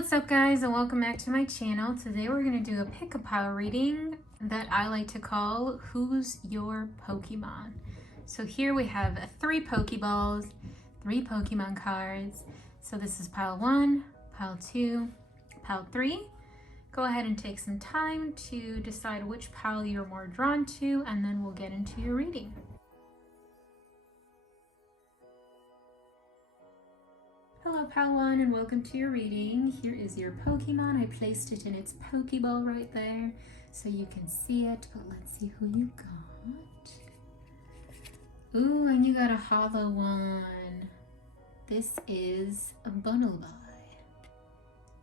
What's up guys, and welcome back to my channel. Today we're going to do a pick-a-pile reading that I like to call Who's Your Pokemon? So here we have 3 Pokeballs, 3 Pokemon cards. So this is pile 1, pile 2, pile 3. Go ahead and take some time to decide which pile you're more drawn to, and then we'll get into your reading. Hello pile 1 and welcome to your reading. Here is your Pokemon. I placed it in its Pokeball right there so you can see it, but let's see who you got. Ooh, and you got a hollow one. This is a Bunnelby.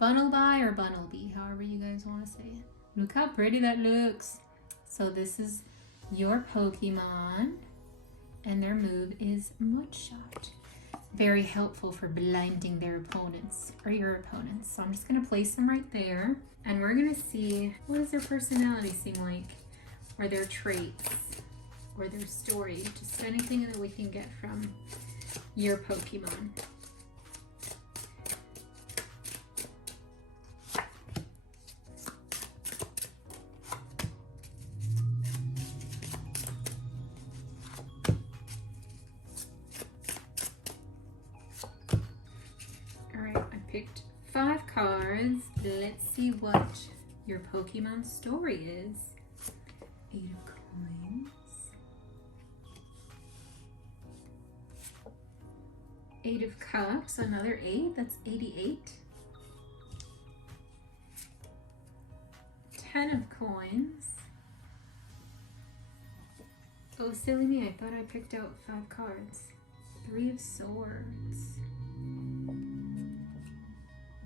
Bunnelby or Bunnelby, however you guys want to say it. Look how pretty that looks. So this is your Pokemon and their move is Mudshot. Very helpful for blinding their opponents or your opponents. So I'm just going to place them right there and we're going to see what does their personality seem like, or their traits, or their story, just anything that we can get from your Pokemon. Picked 5 cards. Let's see what your Pokemon story is. 8 of coins. 8 of cups, another 8, that's 88. 10 of coins. Oh, silly me, I thought I picked out 5 cards. 3 of swords.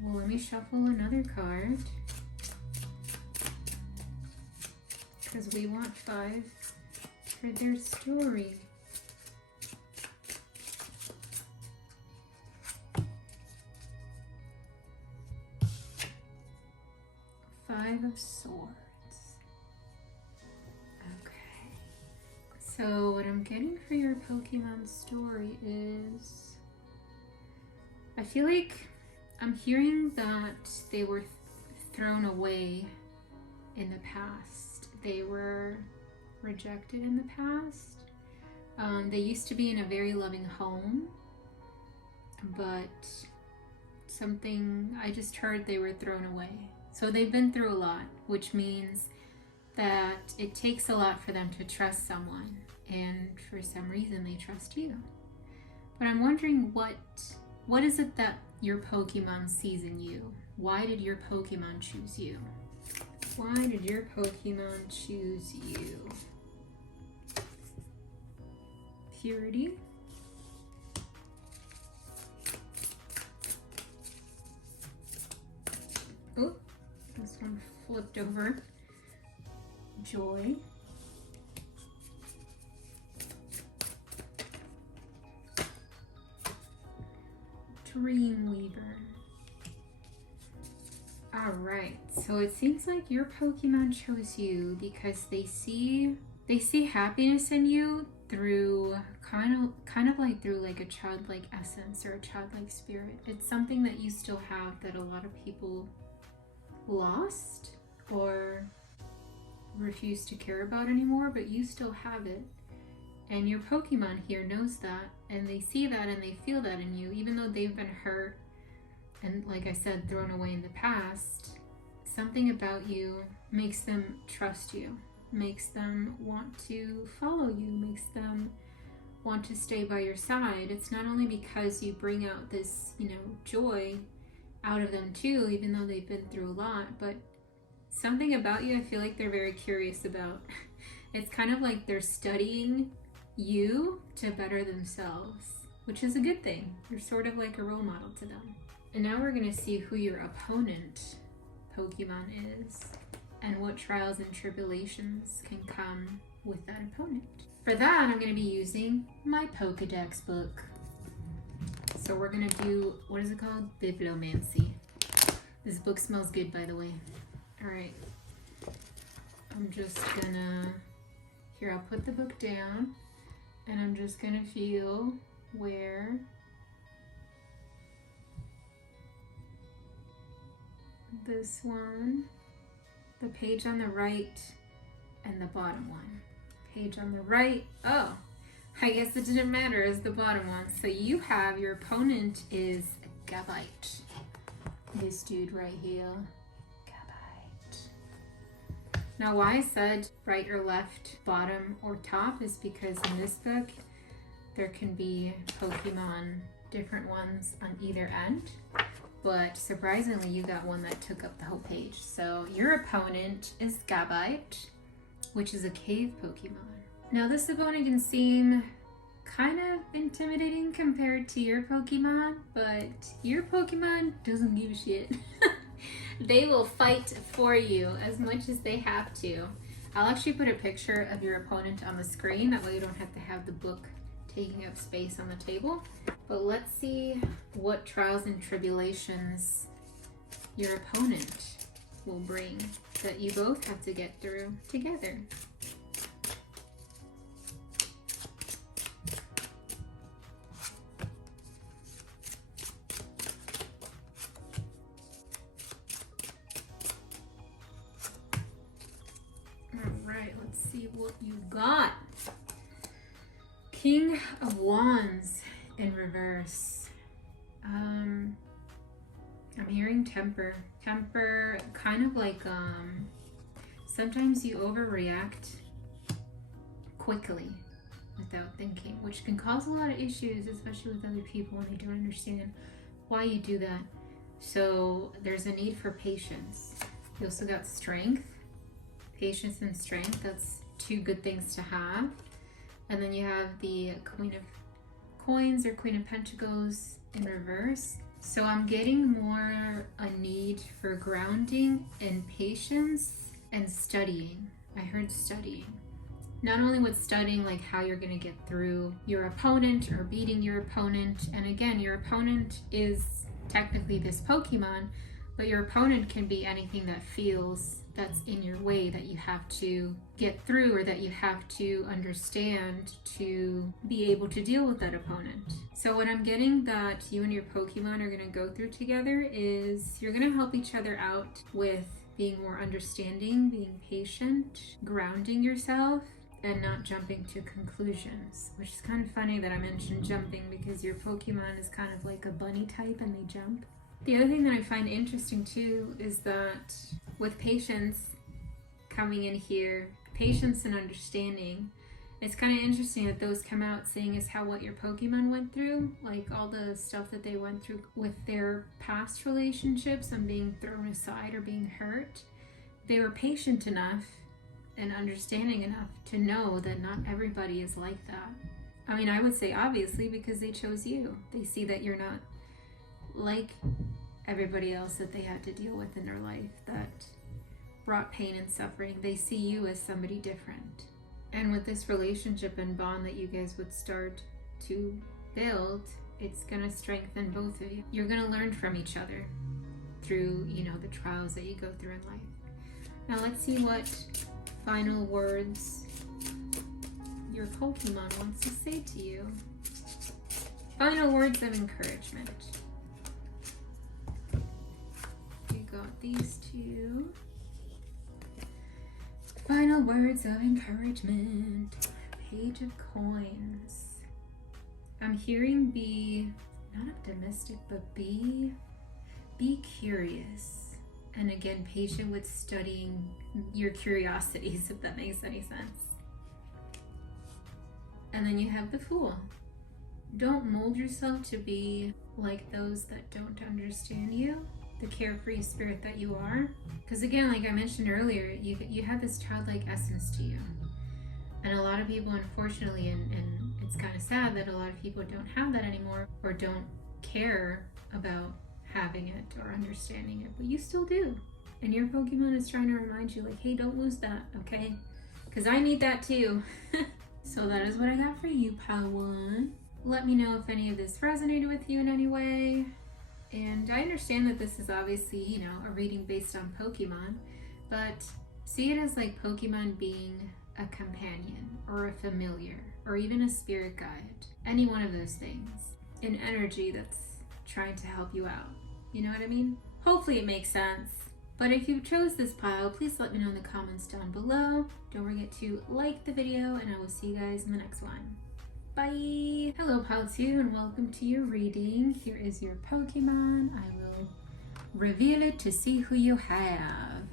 Well, let me shuffle another card because we want 5 for their story. Five of Swords. Okay. So what I'm getting for your Pokemon story is, I feel like I'm hearing that they were thrown away in the past. They were rejected in the past. They used to be in a very loving home, but I just heard they were thrown away. So they've been through a lot, which means that it takes a lot for them to trust someone, and for some reason they trust you. But I'm wondering what is it that your Pokemon sees in you? Why did your Pokemon choose you? Why did your Pokemon choose you? Purity. Oh, this one flipped over. Joy. Dreamweaver. Alright, so it seems like your Pokemon chose you because they see happiness in you through kind of like through like a childlike essence or a childlike spirit. It's something that you still have that a lot of people lost or refuse to care about anymore, but you still have it. And your Pokemon here knows that, and they see that and they feel that in you, even though they've been hurt and, like I said, thrown away in the past. Something about you makes them trust you, makes them want to follow you, makes them want to stay by your side. It's not only because you bring out this, joy out of them too, even though they've been through a lot, but something about you I feel like they're very curious about. It's kind of like they're studying you to better themselves, which is a good thing. You're sort of like a role model to them. And now we're going to see who your opponent Pokemon is and what trials and tribulations can come with that opponent. For that, I'm going to be using my Pokedex book. So we're going to do, what is it called? Bibliomancy. This book smells good, by the way. Alright. I'm just gonna, here, I'll put the book down. And I'm just going to feel where this one, the page on the right, and the bottom one. Page on the right. Oh, I guess it didn't matter as the bottom one. So you have, your opponent is Gabite. This dude right here. Gabite. Now why I said right or left, bottom or top is because in this book there can be Pokemon, different ones on either end. But surprisingly, you got one that took up the whole page. So your opponent is Gabite, which is a cave Pokemon. Now this opponent can seem kind of intimidating compared to your Pokemon, but your Pokemon doesn't give a shit. They will fight for you as much as they have to. I'll actually put a picture of your opponent on the screen, that way you don't have to have the book taking up space on the table. But let's see what trials and tribulations your opponent will bring that you both have to get through together. Alright, let's see what you got. King of Wands in reverse. I'm hearing temper. Temper, kind of like sometimes you overreact quickly without thinking, which can cause a lot of issues, especially with other people when they don't understand why you do that. So there's a need for patience. You also got strength. Patience and strength, that's two good things to have. And then you have the Queen of Coins or Queen of Pentacles in reverse. So I'm getting more a need for grounding and patience and studying. I heard studying. Not only with studying, like how you're going to get through your opponent or beating your opponent. And again, your opponent is technically this Pokemon, but your opponent can be anything that feels that's in your way that you have to get through or that you have to understand to be able to deal with that opponent. So what I'm getting that you and your Pokemon are going to go through together is you're going to help each other out with being more understanding, being patient, grounding yourself, and not jumping to conclusions, which is kind of funny that I mentioned jumping because your Pokemon is kind of like a bunny type and they jump. The other thing that I find interesting too is that with patience coming in here, patience and understanding, it's kind of interesting that those come out saying as how what your Pokemon went through, like all the stuff that they went through with their past relationships and being thrown aside or being hurt, they were patient enough and understanding enough to know that not everybody is like that. I mean, I would say obviously because they chose you. They see that you're not like everybody else that they had to deal with in their life that brought pain and suffering. They see you as somebody different. And with this relationship and bond that you guys would start to build, it's going to strengthen both of you. You're going to learn from each other through, you know, the trials that you go through in life. Now let's see what final words your Pokemon wants to say to you. Final words of encouragement. Got these two. Final words of encouragement. Page of Coins. I'm hearing be not optimistic, but be curious. And again, patient with studying your curiosities, if that makes any sense. And then you have the Fool. Don't mold yourself to be like those that don't understand you. The carefree spirit that you are, because again, like I mentioned earlier, you have this childlike essence to you, and a lot of people, unfortunately, and it's kind of sad that a lot of people don't have that anymore or don't care about having it or understanding it, but you still do, and your Pokemon is trying to remind you, like, hey, don't lose that, okay? Because I need that too. So that is what I got for you, Padawan. Let me know if any of this resonated with you in any way. And I understand that this is obviously, you know, a reading based on Pokemon, but see it as like Pokemon being a companion or a familiar or even a spirit guide. Any one of those things. An energy that's trying to help you out. You know what I mean? Hopefully it makes sense. But if you chose this pile, please let me know in the comments down below. Don't forget to like the video, and I will see you guys in the next one. Bye! Hello pile 2, and welcome to your reading. Here is your Pokemon. I will reveal it to see who you have.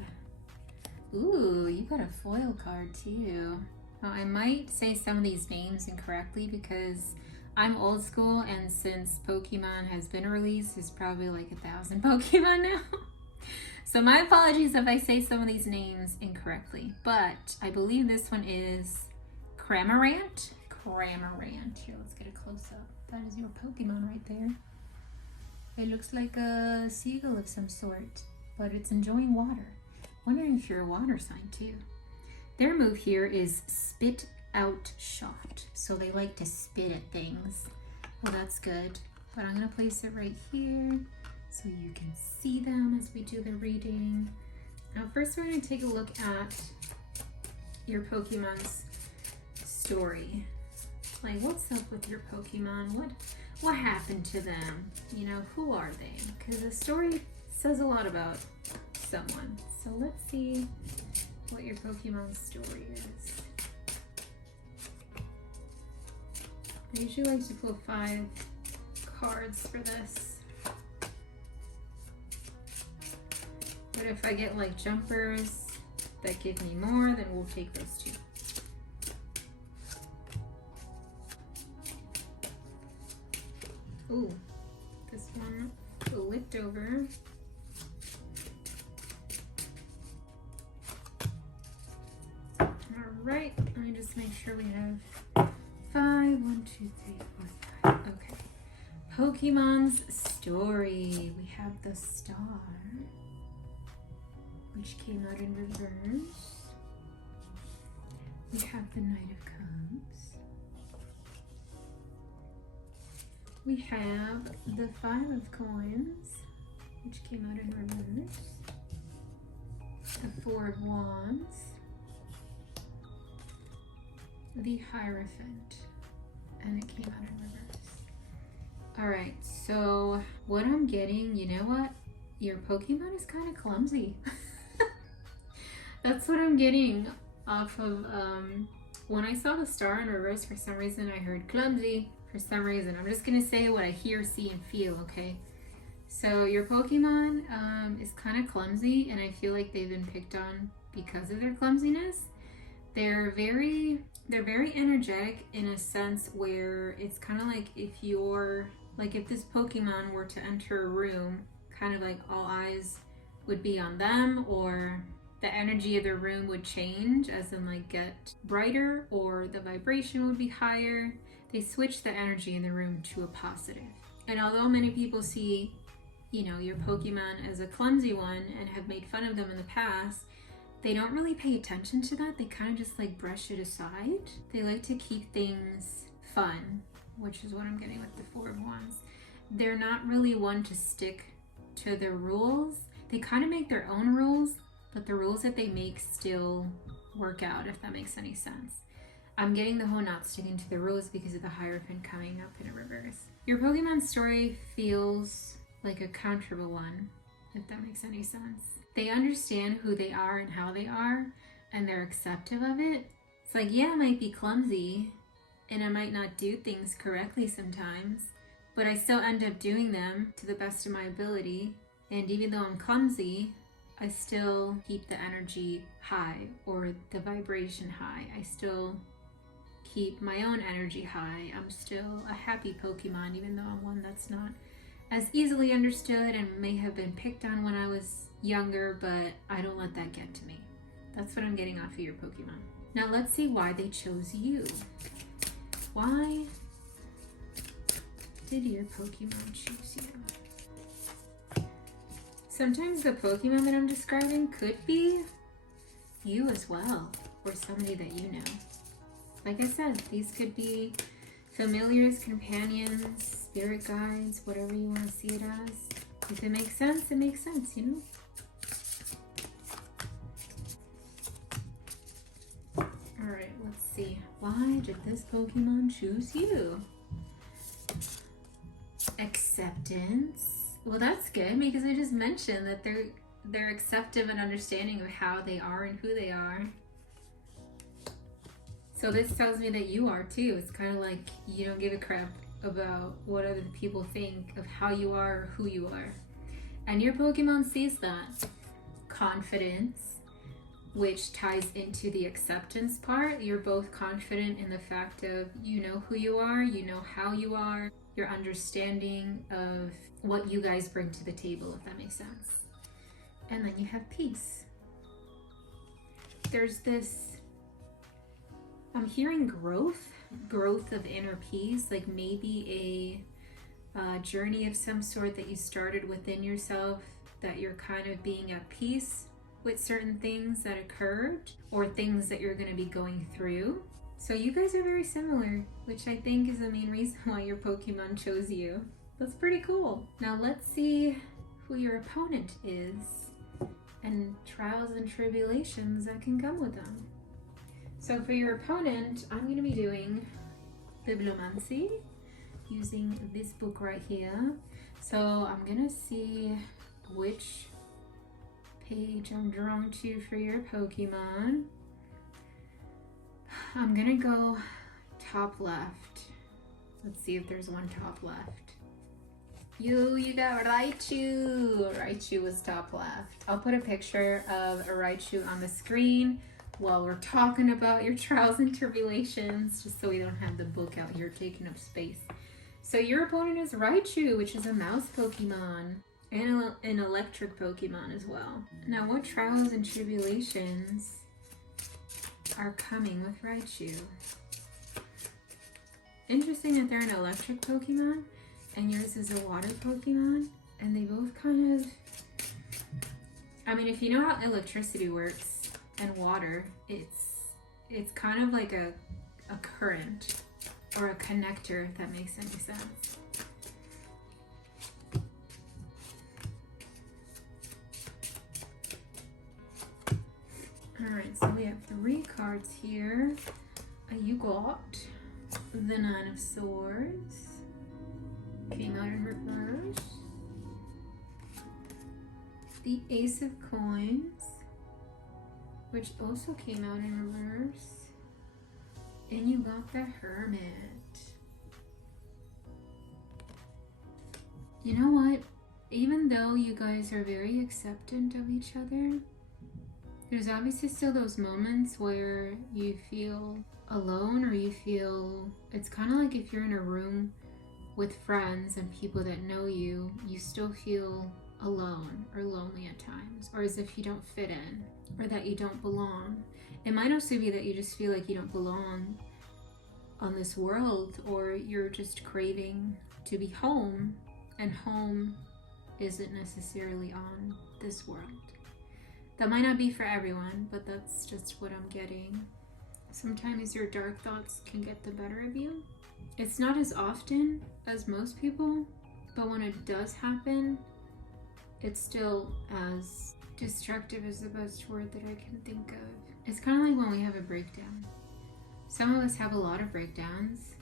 Ooh, you got a foil card too. Now, I might say some of these names incorrectly because I'm old school, and since Pokemon has been released, there's probably like 1,000 Pokemon now. So my apologies if I say some of these names incorrectly, but I believe this one is Cramorant. Cramorant. Here, let's get a close up. That is your Pokemon right there. It looks like a seagull of some sort, but it's enjoying water. Wondering if you're a water sign too. Their move here is Spit Out Shot. So they like to spit at things. Well, that's good. But I'm gonna place it right here so you can see them as we do the reading. Now first we're gonna take a look at your Pokemon's story. Like, what's up with your Pokemon? What happened to them? You know, who are they? Because the story says a lot about someone. So let's see what your Pokemon's story is. I usually like to pull 5 cards for this. But if I get like jumpers that give me more, then we'll take those too. Ooh, this one flipped over. Alright, let me just make sure we have 5. 1, 2, 3, 4, 5. Okay. Pokemon's story. We have the Star, which came out in reverse. We have the Knight of Cups. We have the 5 of Coins, which came out in reverse. The 4 of Wands. The Hierophant, and it came out in reverse. Alright, so what I'm getting, you know what? Your Pokemon is kind of clumsy. That's what I'm getting off of, when I saw the Star in reverse, for some reason I heard clumsy. For some reason, I'm just gonna say what I hear, see, and feel, okay? So your Pokemon is kind of clumsy, and I feel like they've been picked on because of their clumsiness. They're very energetic in a sense where it's kind of like if this Pokemon were to enter a room, kind of like all eyes would be on them, or the energy of the room would change, as in like get brighter, or the vibration would be higher. They switch the energy in the room to a positive. And although many people see, you know, your Pokemon as a clumsy one and have made fun of them in the past, they don't really pay attention to that. They kind of just like brush it aside. They like to keep things fun, which is what I'm getting with the 4 of Wands. They're not really one to stick to their rules. They kind of make their own rules, but the rules that they make still work out, if that makes any sense. I'm getting the whole not sticking to the rules because of the Hierophant coming up in a reverse. Your Pokemon story feels like a comfortable one, if that makes any sense. They understand who they are and how they are, and they're accepting of it. It's like, yeah, I might be clumsy, and I might not do things correctly sometimes, but I still end up doing them to the best of my ability. And even though I'm clumsy, I still keep the energy high, or the vibration high. I still keep my own energy high. I'm still a happy Pokemon, even though I'm one that's not as easily understood and may have been picked on when I was younger, but I don't let that get to me. That's what I'm getting off of your Pokemon. Now let's see why they chose you. Why did your Pokemon choose you? Sometimes the Pokemon that I'm describing could be you as well, or somebody that you know. Like I said, these could be familiars, companions, spirit guides, whatever you want to see it as. If it makes sense, it makes sense, you know? Alright, let's see. Why did this Pokemon choose you? Acceptance. Well, that's good because I just mentioned that they're accepting and understanding of how they are and who they are. So this tells me that you are too. It's kind of like you don't give a crap about what other people think of how you are or who you are. And your Pokemon sees that. Confidence, which ties into the acceptance part. You're both confident in the fact of you know who you are, you know how you are, your understanding of what you guys bring to the table, if that makes sense. And then you have peace. There's this, I'm hearing growth of inner peace, like maybe a journey of some sort that you started within yourself, that you're kind of being at peace with certain things that occurred or things that you're going to be going through. So you guys are very similar, which I think is the main reason why your Pokemon chose you. That's pretty cool. Now let's see who your opponent is and trials and tribulations that can come with them. So for your opponent, I'm going to be doing Bibliomancy using this book right here. So I'm going to see which page I'm drawn to for your Pokemon. I'm going to go top left. Let's see if there's one top left. You got Raichu. Raichu was top left. I'll put a picture of a Raichu on the screen while we're talking about your trials and tribulations, just so we don't have the book out here taking up space. So your opponent is Raichu, which is a mouse Pokemon and an electric Pokemon as well. Now, what trials and tribulations are coming with Raichu? Interesting that they're an electric Pokemon and yours is a water Pokemon, and they both kind of, I mean, if you know how electricity works and water, it's kind of like a current or a connector, if that makes any sense. Alright, so we have 3 cards here. You got the 9 of Swords. Came out in reverse. The Ace of Coins, which also came out in reverse. And you got the Hermit. You know what? Even though you guys are very acceptant of each other, there's obviously still those moments where you feel alone, or you feel, it's kind of like if you're in a room with friends and people that know you, you still feel alone or lonely at times, or as if you don't fit in or that you don't belong. It might also be that you just feel like you don't belong on this world, or you're just craving to be home, and home isn't necessarily on this world. That might not be for everyone, but that's just what I'm getting. Sometimes your dark thoughts can get the better of you. It's not as often as most people, but when it does happen, it's still as destructive is the best word that I can think of. It's kind of like when we have a breakdown. Some of us have a lot of breakdowns,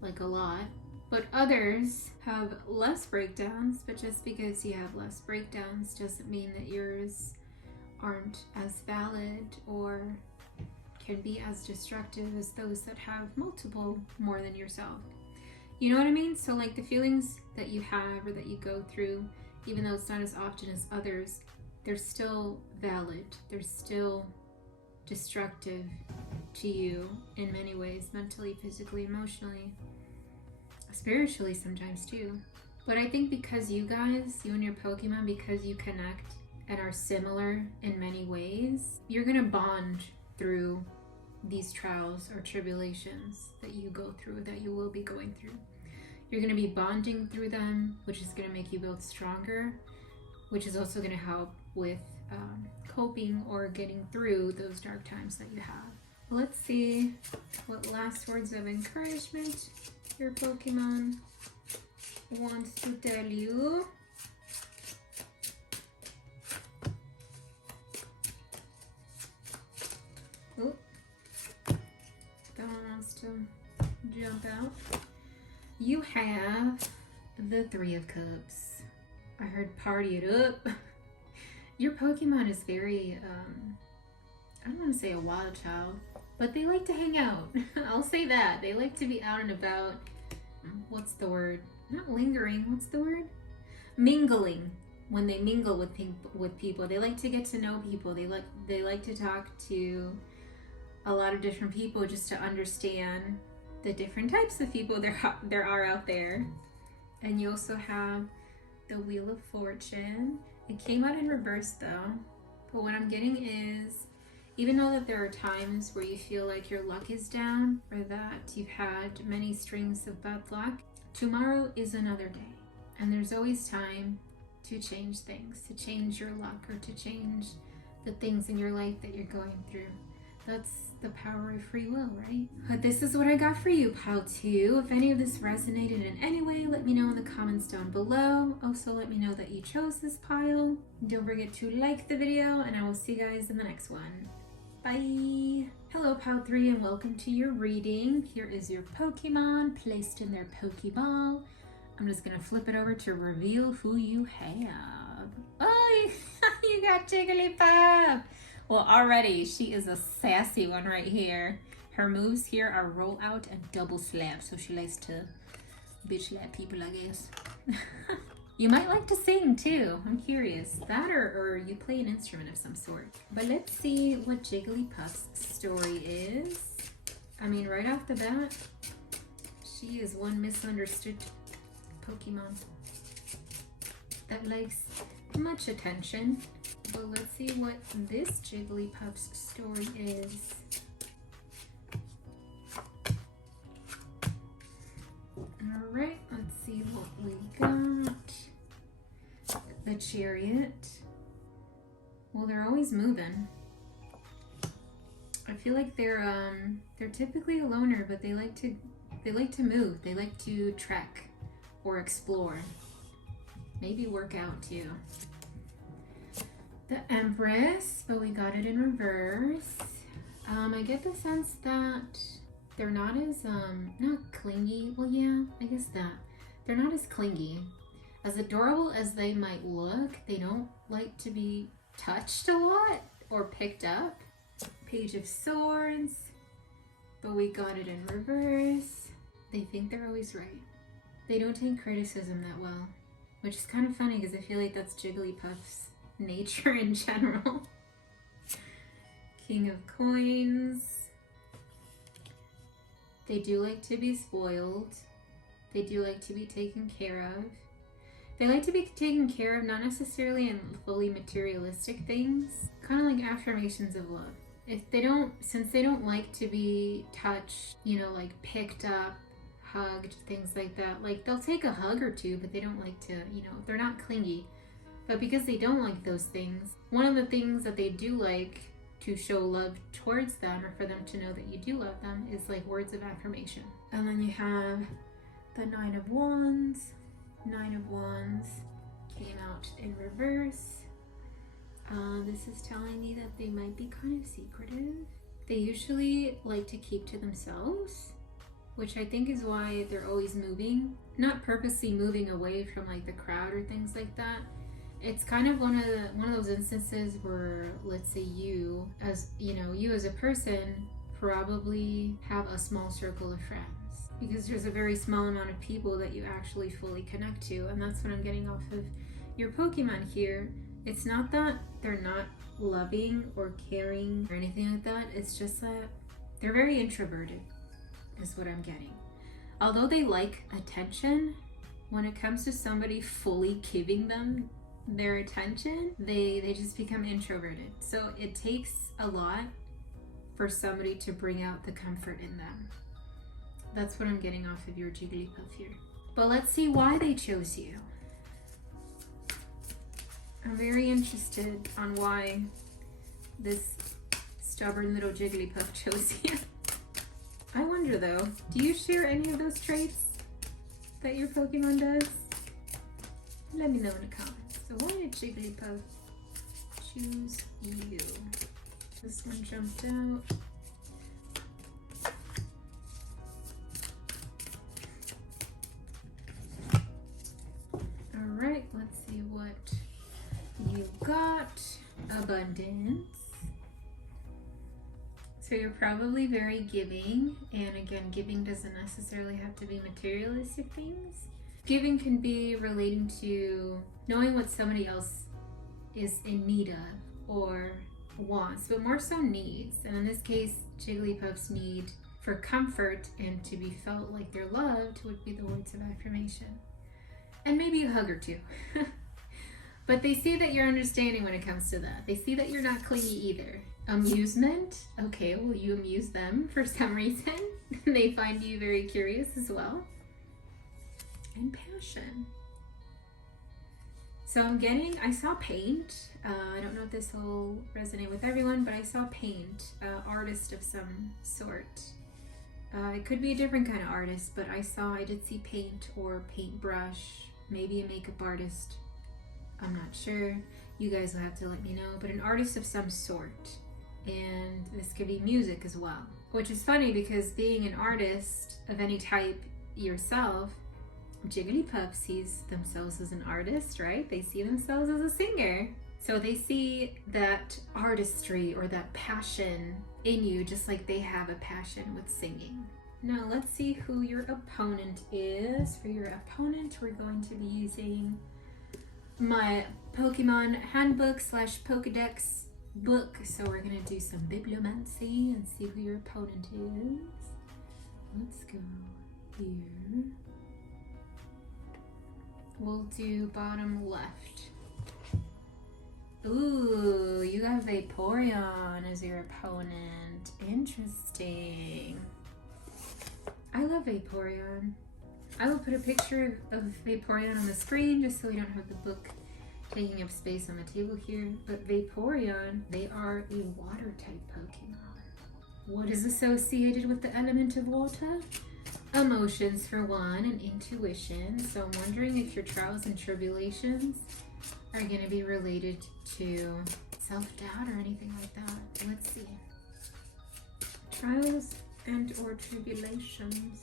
like a lot, but others have less breakdowns, but just because you have less breakdowns doesn't mean that yours aren't as valid or can be as destructive as those that have multiple more than yourself. You know what I mean? So like the feelings that you have or that you go through, even though it's not as often as others, they're still valid. They're still destructive to you in many ways, mentally, physically, emotionally, spiritually sometimes too. But I think because you guys, you and your Pokemon, because you connect and are similar in many ways, you're gonna bond through these trials or tribulations that you go through, that you will be going through. You're going to be bonding through them, which is going to make you both stronger, which is also going to help with coping or getting through those dark times that you have. Let's see what last words of encouragement your Pokemon wants to tell you. Oh, that one wants to jump out. You have the 3 of Cups. I heard party it up. Your Pokemon is very, I don't want to say a wild child, but they like to hang out. I'll say that. They like to be out and about. What's the word? Not lingering. What's the word? Mingling. When they mingle with people, they like to get to know people. They like to talk to a lot of different people just to understand the different types of people there are out there. And you also have the Wheel of Fortune. It came out in reverse though. But what I'm getting is, even though that there are times where you feel like your luck is down or that you've had many strings of bad luck, tomorrow is another day. And there's always time to change things, to change your luck, or to change the things in your life that you're going through. That's the power of free will, right? But this is what I got for you, pile 2. If any of this resonated in any way, let me know in the comments down below. Also, let me know that you chose this pile. Don't forget to like the video, and I will see you guys in the next one. Bye! Hello, pile 3, and welcome to your reading. Here is your Pokemon placed in their Pokeball. I'm just gonna flip it over to reveal who you have. Oh, you got Jigglypuff! Well, already she is a sassy one right here. Her moves here are roll out and double slap, so she likes to bitch slap people, I guess. You might like to sing too. I'm curious. That or you play an instrument of some sort. But let's see what Jigglypuff's story is. I mean, right off the bat, she is one misunderstood Pokemon that likes much attention. But let's see what this Jigglypuff's story is. Alright, let's see what we got. The Chariot. Well, they're always moving. I feel like they're typically a loner, but they like to move. They like to trek or explore. Maybe work out too. The Empress, but we got it in reverse. I get the sense that they're not as, not clingy. Well, yeah, I guess that. They're not as clingy. As adorable as they might look, they don't like to be touched a lot or picked up. Page of Swords, but we got it in reverse. They think they're always right. They don't take criticism that well, which is kind of funny because I feel like that's Jigglypuff's nature in general. King of Coins. They do like to be spoiled. They do like to be taken care of. They like to be taken care of, not necessarily in fully materialistic things, kind of like affirmations of love. If they don't, since they don't like to be touched, you know, like picked up, hugged, things like that, like they'll take a hug or two, but they don't like to, you know, they're not clingy. But because they don't like those things, one of the things that they do like to show love towards them, or for them to know that you do love them, is like words of affirmation. And then you have the Nine of Wands. Nine of Wands came out in reverse. This is telling me that they might be kind of secretive. They usually like to keep to themselves, which I think is why they're always moving. Not purposely moving away from like the crowd or things like that. It's kind of one of those instances where, let's say you as a person probably have a small circle of friends, because there's a very small amount of people that you actually fully connect to, and that's what I'm getting off of your Pokemon here. It's not that they're not loving or caring or anything like that, it's just that they're very introverted, is what I'm getting. Although they like attention, when it comes to somebody fully giving them their attention, they just become introverted. So it takes a lot for somebody to bring out the comfort in them. That's what I'm getting off of your Jigglypuff here. But let's see why they chose you. I'm very interested on why this stubborn little Jigglypuff chose you. I wonder though, do you share any of those traits that your Pokemon does? Let me know in the comments. So why did Jigglypuff choose you? This one jumped out. Alright, let's see what abundance. So you're probably very giving, and again, giving doesn't necessarily have to be materialistic things. Giving can be relating to knowing what somebody else is in need of or wants, but more so needs. And in this case, Jigglypuff's need for comfort and to be felt like they're loved would be the words of affirmation. And maybe a hug or two. But they see that you're understanding when it comes to that. They see that you're not clingy either. Amusement, okay, well, you amuse them for some reason. They find you very curious as well. And passion. So I saw paint. I don't know if this will resonate with everyone, but I saw paint, artist of some sort. It could be a different kind of artist, but I did see paint or paintbrush, maybe a makeup artist. I'm not sure. You guys will have to let me know, but an artist of some sort. And this could be music as well, which is funny because being an artist of any type yourself, Jigglypuff sees themselves as an artist, right? They see themselves as a singer. So they see that artistry or that passion in you, just like they have a passion with singing. Now let's see who your opponent is. For your opponent, we're going to be using my Pokemon handbook / Pokedex book. So we're gonna do some bibliomancy and see who your opponent is. Let's go here. We'll do bottom left. Ooh, you have Vaporeon as your opponent. Interesting. I love Vaporeon. I will put a picture of Vaporeon on the screen just so we don't have the book taking up space on the table here. But Vaporeon, they are a water type Pokemon. What is associated with the element of water? Emotions for one, and intuition. So I'm wondering if your trials and tribulations are going to be related to self-doubt or anything like that. Let's see. Trials and or tribulations.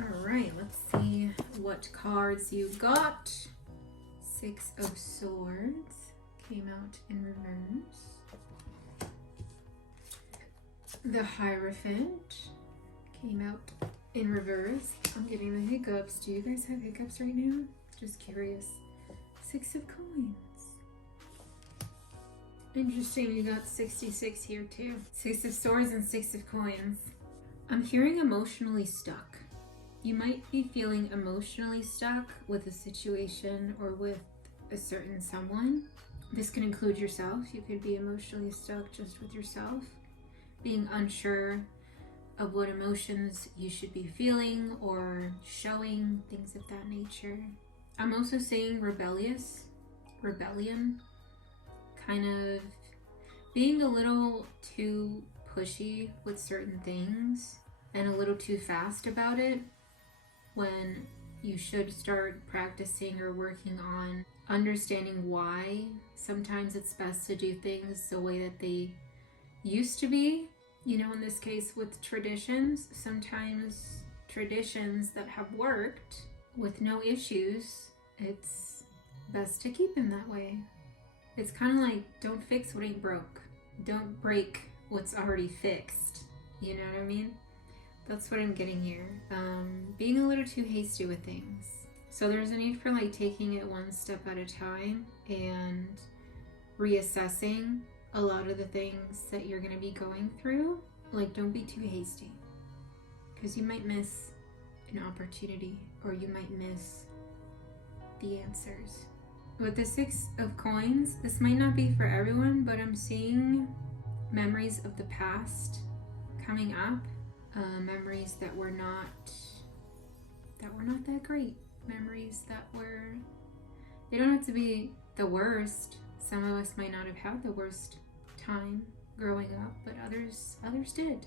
Alright, let's see what cards you got. 6 of Swords came out in reverse. The Hierophant came out in reverse. I'm getting the hiccups. Do you guys have hiccups right now? Just curious. 6 of Coins. Interesting, you got 66 here too. 6 of Swords and 6 of Coins. I'm hearing emotionally stuck. You might be feeling emotionally stuck with a situation or with a certain someone. This can include yourself. You could be emotionally stuck just with yourself, being unsure of what emotions you should be feeling or showing, things of that nature. I'm also seeing rebellion, kind of being a little too pushy with certain things and a little too fast about it when you should start practicing or working on understanding why sometimes it's best to do things the way that they used to be. You know, in this case with traditions, sometimes traditions that have worked with no issues, it's best to keep them that way. It's kind of like, don't fix what ain't broke. Don't break what's already fixed. You know what I mean? That's what I'm getting here. Being a little too hasty with things. So there's a need for like taking it one step at a time and reassessing a lot of the things that you're going to be going through. Like, don't be too hasty, because you might miss an opportunity or you might miss the answers. With the 6 of Coins, this might not be for everyone, but I'm seeing memories of the past coming up, memories that were not that great, memories that were, they don't have to be the worst. Some of us might not have had the worst time growing up, but others did.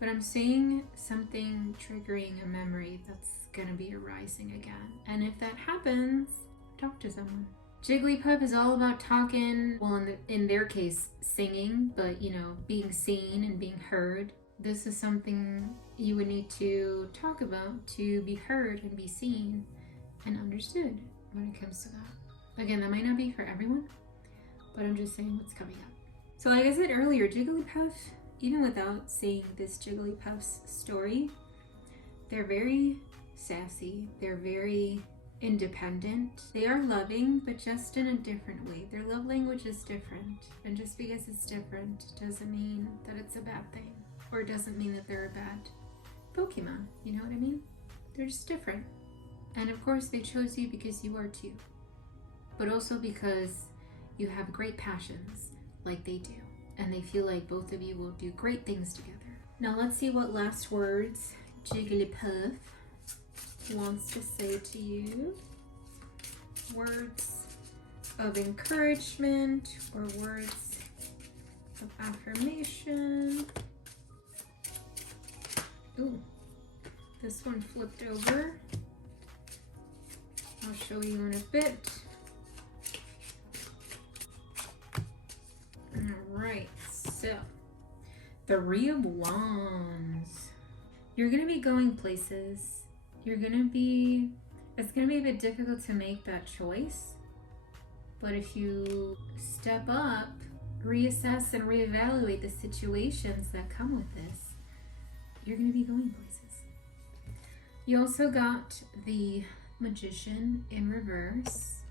But I'm seeing something triggering a memory that's gonna be arising again. And if that happens, talk to someone. Jigglypuff is all about talking, well, in their case, singing, but you know, being seen and being heard. This is something you would need to talk about to be heard and be seen and understood. when it comes to that. Again, that might not be for everyone, but I'm just saying what's coming up. So like I said earlier, Jigglypuff, even without saying this Jigglypuff's story, they're very sassy. They're very independent. They are loving, but just in a different way. Their love language is different. And just because it's different doesn't mean that it's a bad thing. Or doesn't mean that they're a bad Pokemon. You know what I mean? They're just different. And of course they chose you because you are too. But also because you have great passions like they do. And they feel like both of you will do great things together. Now let's see what last words Jigglypuff wants to say to you. Words of encouragement or words of affirmation. Ooh, this one flipped over. I'll show you in a bit. Alright, so the Three of Wands. You're gonna be going places. It's gonna be a bit difficult to make that choice. But if you step up, reassess and reevaluate the situations that come with this, you're gonna be going places. You also got the Magician in reverse.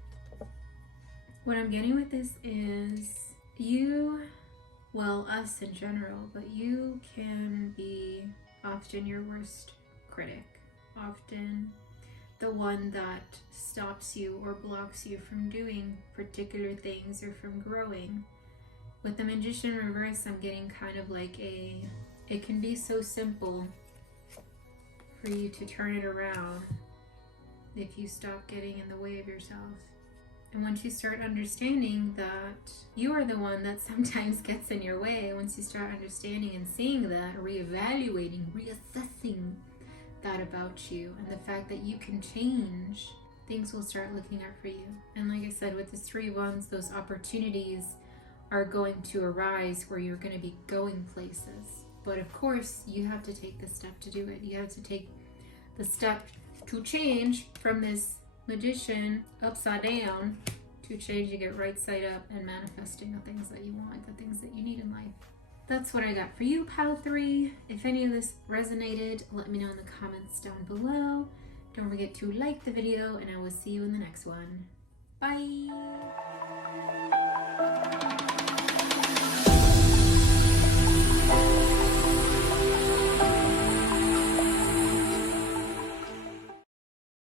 What I'm getting with this is you, well, us in general, but you can be often your worst critic, often the one that stops you or blocks you from doing particular things or from growing. With the Magician in reverse, I'm getting kind of like it can be so simple for you to turn it around if you stop getting in the way of yourself. And once you start understanding that you are the one that sometimes gets in your way, once you start understanding and seeing that, reevaluating, reassessing that about you, and the fact that you can change, things will start looking up for you. And like I said, with the Three of Wands, those opportunities are going to arise where you're going to be going places. But of course, you have to take the step to do it. You have to take the step to change from this Magician upside down to changing it right side up and manifesting the things that you want, the things that you need in life. That's what I got for you, Pile 3. If any of this resonated, let me know in the comments down below. Don't forget to like the video, and I will see you in the next one. Bye!